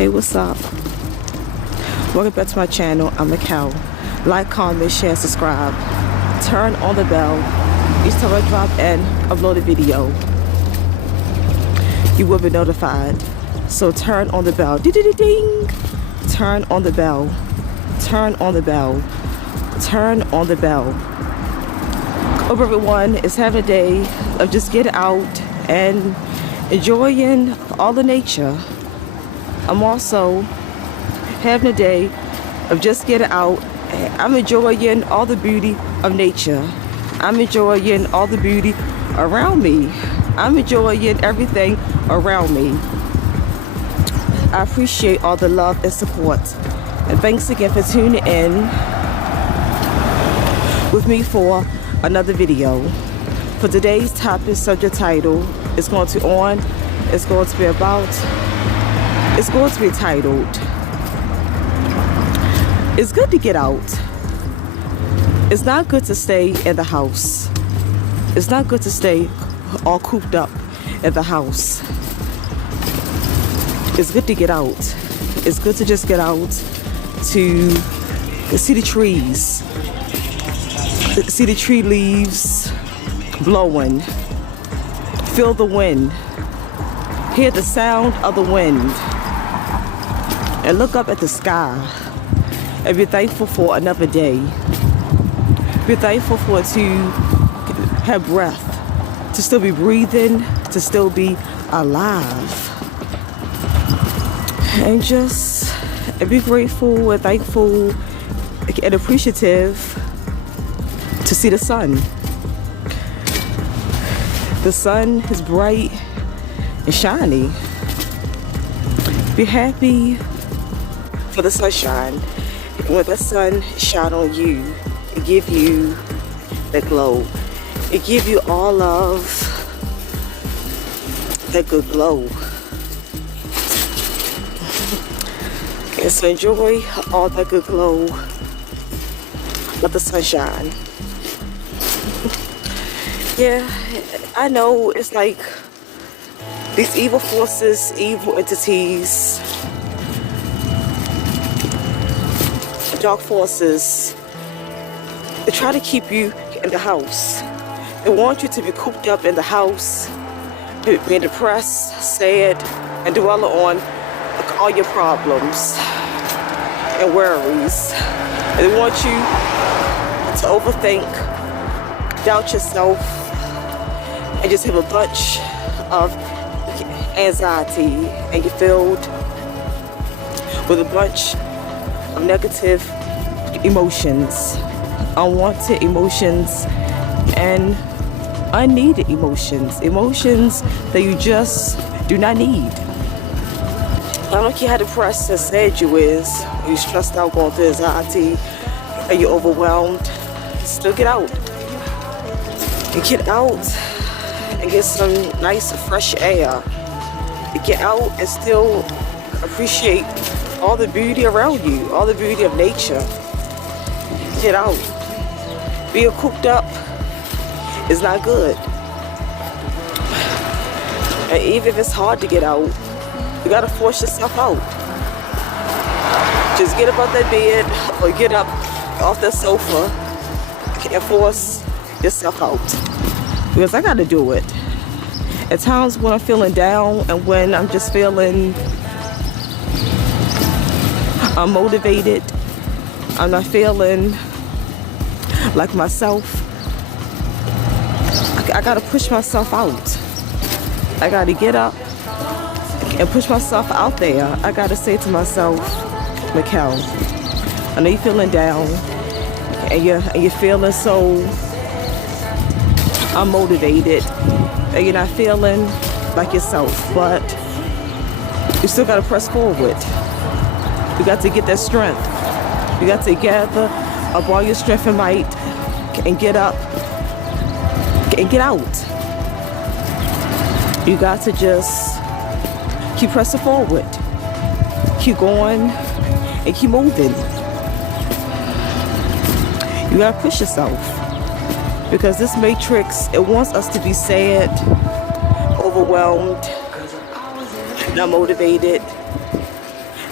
Hey, what's up? Welcome back to my channel. I'm Mikkel. Like, comment, share, subscribe. Turn on the bell. Each time I drop and upload a video, you will be notified. So turn on the bell. Ding! Turn on the bell. Turn on the bell. Turn on the bell. Hope everyone is having a day of just getting out and enjoying all the nature. I'm also having a day of just getting out. I'm enjoying all the beauty of nature. I'm enjoying all the beauty around me. I'm enjoying everything around me. I appreciate all the love and support. And thanks again for tuning in with me for another video. For today's topic, subject title, it's going to be titled, It's good to get out. It's not good to stay in the house. It's not good to stay all cooped up in the house. It's good to get out. It's good to just get out to see the trees, see the tree leaves blowing, feel the wind, hear the sound of the wind, and look up at the sky and be thankful for another day. Be thankful for to have breath, to still be breathing, to still be alive. And just be grateful and thankful and appreciative to see the sun. The sun is bright and shiny. Be happy for the sunshine. When the sun shine on you, it give you that glow. It give you all of that good glow. And so enjoy all that good glow of the sunshine. Yeah, I know it's like these evil forces, evil entities, dark forces, they try to keep you in the house. They want you to be cooped up in the house, being depressed, sad, and dwell on all your problems and worries. And they want you to overthink, doubt yourself, and just have a bunch of anxiety, and you're filled with a bunch of negative emotions, unwanted emotions, and unneeded emotions that you just do not need. I don't care how depressed and sad you is, you're stressed out, going through anxiety, and you're overwhelmed, still get out. You get out and get some nice fresh air. You get out and still appreciate all the beauty around you, all the beauty of nature. Get out. Being cooped up is not good. And even if it's hard to get out, you gotta force yourself out. Just get up out that bed or get up off that sofa and force yourself out. Because I gotta do it. At times when I'm feeling down and when I'm just feeling unmotivated, I'm not feeling like myself, I gotta push myself out. I gotta get up and push myself out there. I gotta say to myself, Mikkel, I know you're feeling down and you're feeling so unmotivated and you're not feeling like yourself, but you still gotta press forward. You got to get that strength. You got to gather up all your strength and might and get up and get out. You got to just keep pressing forward, keep going, and keep moving. You gotta push yourself, because this matrix, it wants us to be sad, overwhelmed, not motivated,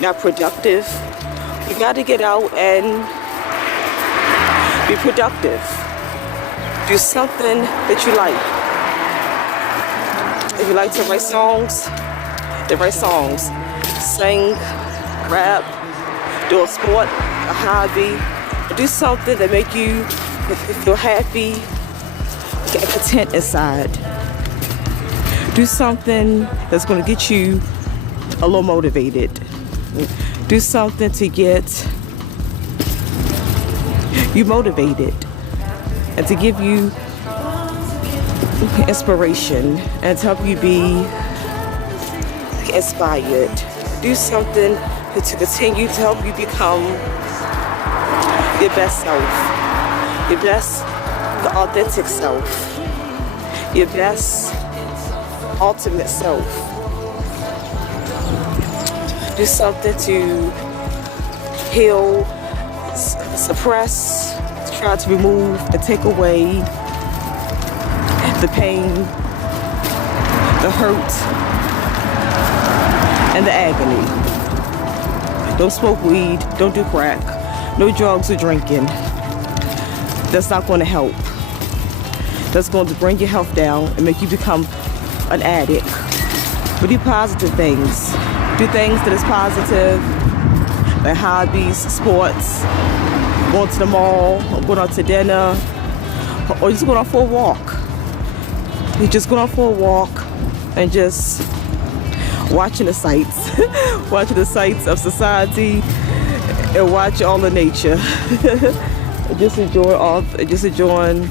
not productive. You got to get out and be productive. Do something that you like. If you like to write songs, then write songs. Sing, rap, do a sport, a hobby. Do something that make you feel happy, get content inside. Do something that's going to get you a little motivated. Do something to get you motivated and to give you inspiration and to help you be inspired. Do something to continue to help you become your best self, your best authentic self, your best ultimate self. Do something to heal, suppress, to try to remove and take away the pain, the hurt, and the agony. Don't smoke weed, don't do crack, no drugs or drinking. That's not going to help. That's going to bring your health down and make you become an addict. But do positive things. Do things that is positive, like hobbies, sports, going to the mall, or going out to dinner, or just going out for a walk. You just go out for a walk and just watching the sights, watching the sights of society, and watch all the nature. Just enjoying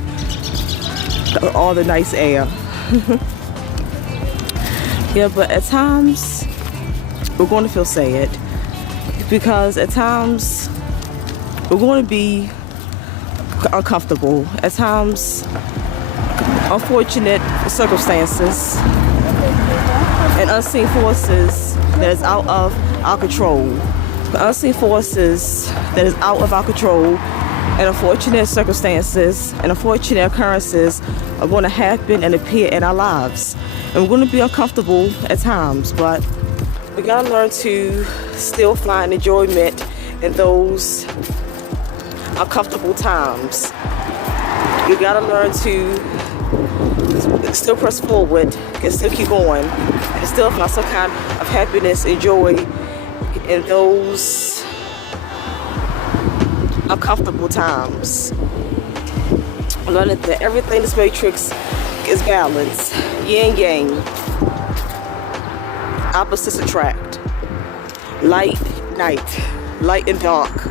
all the nice air. Yeah, but at times we're going to feel sad because at times we're going to be uncomfortable. At times, unfortunate circumstances and unseen forces that is out of our control. The unseen forces that is out of our control and unfortunate circumstances and unfortunate occurrences are going to happen and appear in our lives. And we're going to be uncomfortable at times, but we got to learn to still find enjoyment in those uncomfortable times. We got to learn to still press forward and still keep going and still find some kind of happiness and joy in those uncomfortable times. Learning that everything in this matrix is balance, yin yang, opposites attract, light, night, light and dark,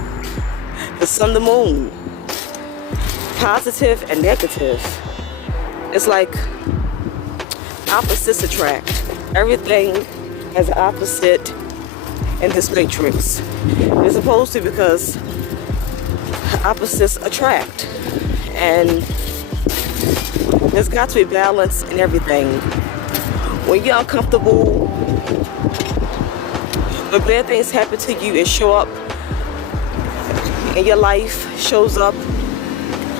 the sun, the moon, positive and negative. It's like opposites attract. Everything has an opposite in this matrix. It's supposed to, because opposites attract, and there's got to be balance in everything. When you're uncomfortable, when bad things happen to you and show up in your life, shows up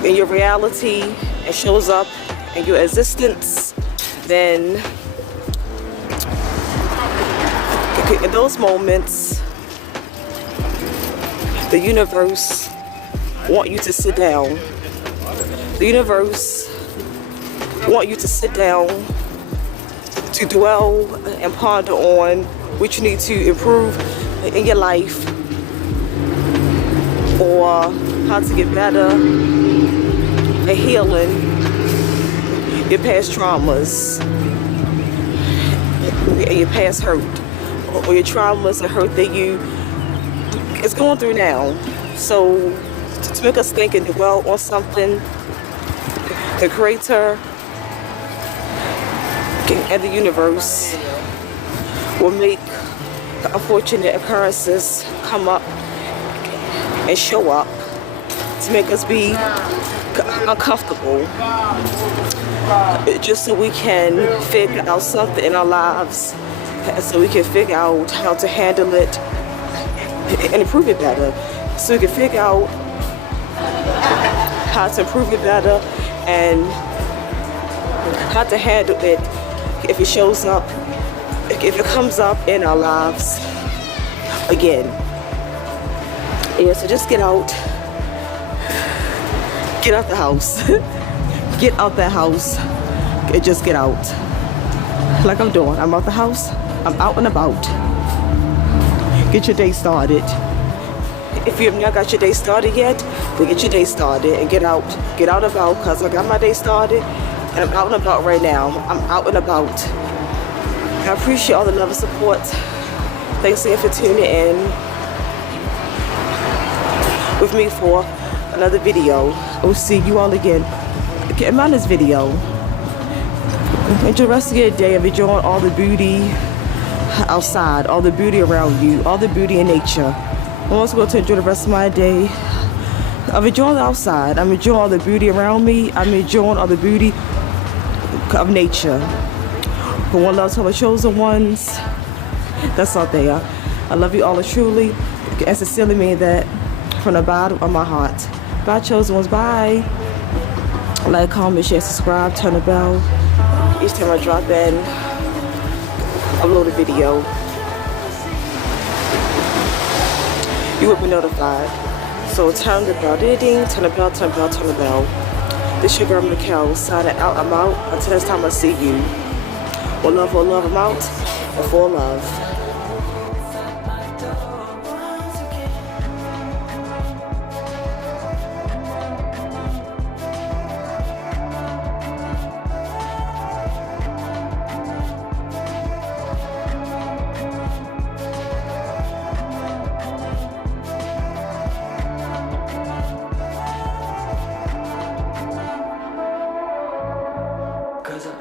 in your reality, and shows up in your existence, then in those moments, the universe wants you to sit down. The universe wants you to sit down to dwell and ponder on what you need to improve in your life, or how to get better at healing your past traumas and your past hurt, or your traumas and hurt that you is going through now. So to make us think and dwell on something, the Creator and the universe will make the unfortunate occurrences come up and show up to make us be uncomfortable, just so we can figure out something in our lives, so we can figure out how to handle it and improve it better, so we can figure out how to improve it better and how to handle it if it shows up, if it comes up in our lives, again. Yeah, so just get out the house. Get out that house and just get out. Like I'm doing. I'm out the house. I'm out and about. Get your day started. If you have not got your day started yet, then get your day started and get out about, because I got my day started and I'm out and about right now. I'm out and about. I appreciate all the love and support. Thanks again for tuning in with me for another video. I will see you all again in my next video. Enjoy the rest of your day. I'm enjoying all the beauty outside, all the beauty around you, all the beauty in nature. I'm also going to enjoy the rest of my day. I'm enjoying the outside. I'm enjoying all the beauty around me. I'm enjoying all the beauty of nature. For one love to my chosen ones, that's out there. I love you all truly and sincerely mean that from the bottom of my heart. Bye, chosen ones. Bye. Like, comment, share, subscribe, turn the bell. Each time I drop in, upload a video, you will be notified. So turn the bell, ding, turn the bell, turn the bell, turn the bell. This your girl Mikkel, signing out. I'm out. Until next time I see you. One love, I'm out. And for love.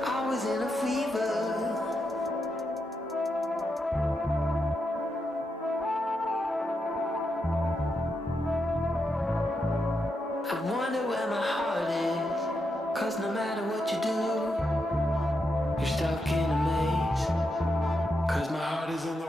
I was in a fever. I wonder where my heart is. 'Cause no matter what you do, you're stuck in a maze. 'Cause my heart is in the